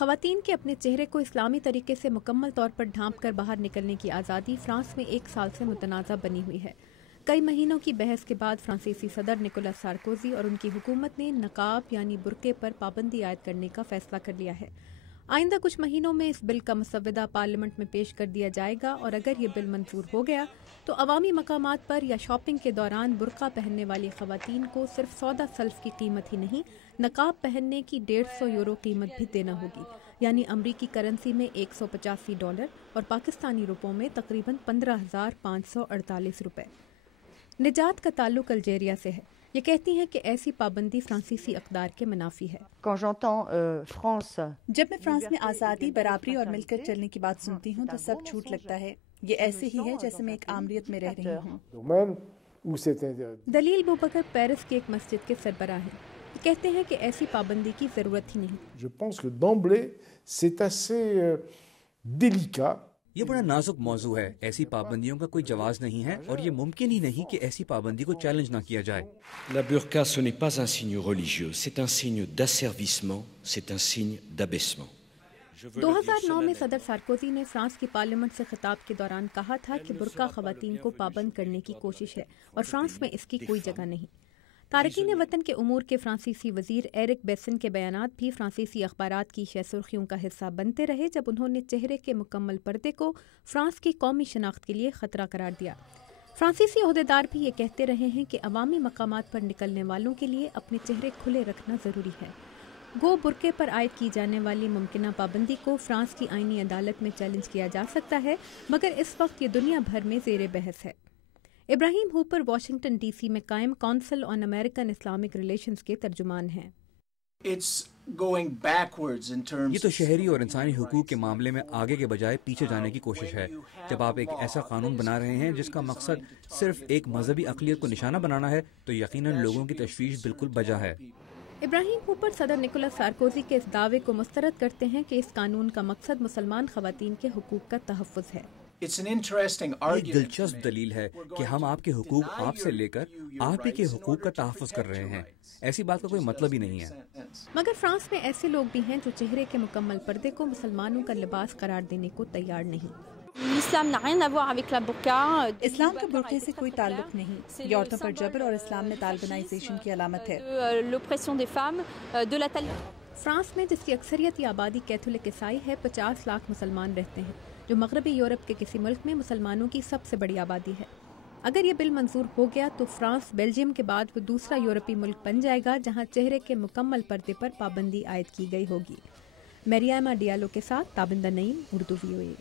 خواتین کے اپنے چہرے کو اسلامی طریقے سے مکمل طور پر ڈھانپ کر باہر نکلنے کی آزادی فرانس میں 1 سال سے متنازع بنی ہوئی ہے۔ کئی مہینوں کی بحث کے بعد فرانسیسی صدر نکولاس سارکوزی اور ان کی حکومت نے نقاب یعنی برقعے پر پابندی عائد کرنے کا فیصلہ کر لیا ہے۔ آئندہ کچھ مہینوں میں اس بل کا مسودہ پارلیمنٹ میں پیش کر دیا جائے گا اور اگر یہ بل منظور ہو گیا تو عوامی مقامات پر یا شاپنگ کے دوران برقع پہننے والی خواتین کو صرف سودا سلف کی قیمت ہی نہیں، نقاب پہننے کی 150 یورو قیمت بھی دینا ہوگی، یعنی امریکی کرنسی میں $185 اور پاکستانی روپوں میں تقریباً 15,548 روپے۔ نجات کا تعلق الجیریا سے ہے۔ یہ کہتی ہیں کہ ایسی پابندی فرانسیسی اقدار کے منافی ہے۔ جب میں فرانس میں آزادی، برابری اور مل کر چلنے کی بات سنتی ہوں تو سب جھوٹ لگتا ہے۔ یہ ایسے ہی ہے جیسے میں ایک آمریت میں رہ رہی ہوں۔ دلیل بوبکر پیرس کی ایک مسجد کے سربراہ ہیں۔ یہ کہتے ہیں کہ ایسی پابندی کی ضرورت ہی نہیں۔ یہ بڑا نازک موضوع ہے۔ ایسی پابندیوں کا کوئی جواز نہیں ہے اور یہ ممکن ہی نہیں کہ ایسی پابندی کو چیلنج نہ کیا جائے۔ La burqa ce n'est pas un signe religieux, c'est un signe d'asservissement, c'est un signe d'abaissement. 2009 میں صدر سارکوزی نے فرانس کی پارلیمنٹ سے خطاب کے دوران کہا تھا کہ برقع خواتین کو پابند کرنے کی کوشش ہے اور فرانس میں اس کی کوئی جگہ نہیں۔ تارکین وطن کے امور کے فرانسیسی وزیر ایرک بیسن کے بیانات بھی فرانسیسی اخبارات کی شہ سرخیوں کا حصہ بنتے رہے جب انہوں نے چہرے کے مکمل پردے کو فرانس کی قومی شناخت کے لیے خطرہ قرار دیا۔ فرانسیسی عہدیدار بھی یہ کہتے رہے ہیں کہ عوامی مقامات پر نکلنے والوں کے لیے اپنے چہرے کھلے رکھنا ضروری ہے۔ گو برقعے پر عائد کی جانے والی ممکنہ پابندی کو فرانس کی آئینی عدالت میں چیلنج کیا جا سکتا ہے، مگر اس وقت یہ دنیا بھر میں زیر بحث ہے۔ ابراہیم ہوپر واشنگٹن ڈی سی میں قائم کونسل آن امریکن اسلامک ریلیشنز کے ترجمان ہیں۔ یہ تو شہری اور انسانی حقوق کے معاملے میں آگے کے بجائے پیچھے جانے کی کوشش ہے۔ جب آپ ایک ایسا قانون بنا رہے ہیں جس کا مقصد صرف ایک مذہبی اقلیت کو نشانہ بنانا ہے تو یقیناً لوگوں کی تشویش بالکل بجا ہے۔ ابراہیم ہوپر صدر نکولاس سارکوزی کے اس دعوے کو مسترد کرتے ہیں کہ اس قانون کا مقصد مسلمان خواتین کے حقوق کا تحفظ ہے۔ ایک دلچسپ دلیل ہے کہ ہم آپ کے حقوق آپ سے لے کر آپ ہی کے حقوق کا تحفظ کر رہے ہیں۔ ایسی بات کا کوئی مطلب ہی نہیں ہے۔ مگر فرانس میں ایسے لوگ بھی ہیں جو چہرے کے مکمل پردے کو مسلمانوں کا لباس قرار دینے کو تیار نہیں۔ اسلام کا برقعے سے کوئی تعلق نہیں، یہ عورتوں پر جبر اور اسلام میں طالبانائزیشن کی علامت ہے۔ فرانس میں جس کی اکثریت یا آبادی کیتھولک عیسائی ہے 50 لاکھ مسلمان رہتے ہیں، جو مغربی یورپ کے کسی ملک میں مسلمانوں کی سب سے بڑی آبادی ہے۔ اگر یہ بل منظور ہو گیا تو فرانس بیلجیم کے بعد وہ دوسرا یورپی ملک بن جائے گا جہاں چہرے کے مکمل پردے پر پابندی عائد کی گئی ہوگی۔ میریاما ڈیالو کے ساتھ تابندہ نعیم، اردو VOA۔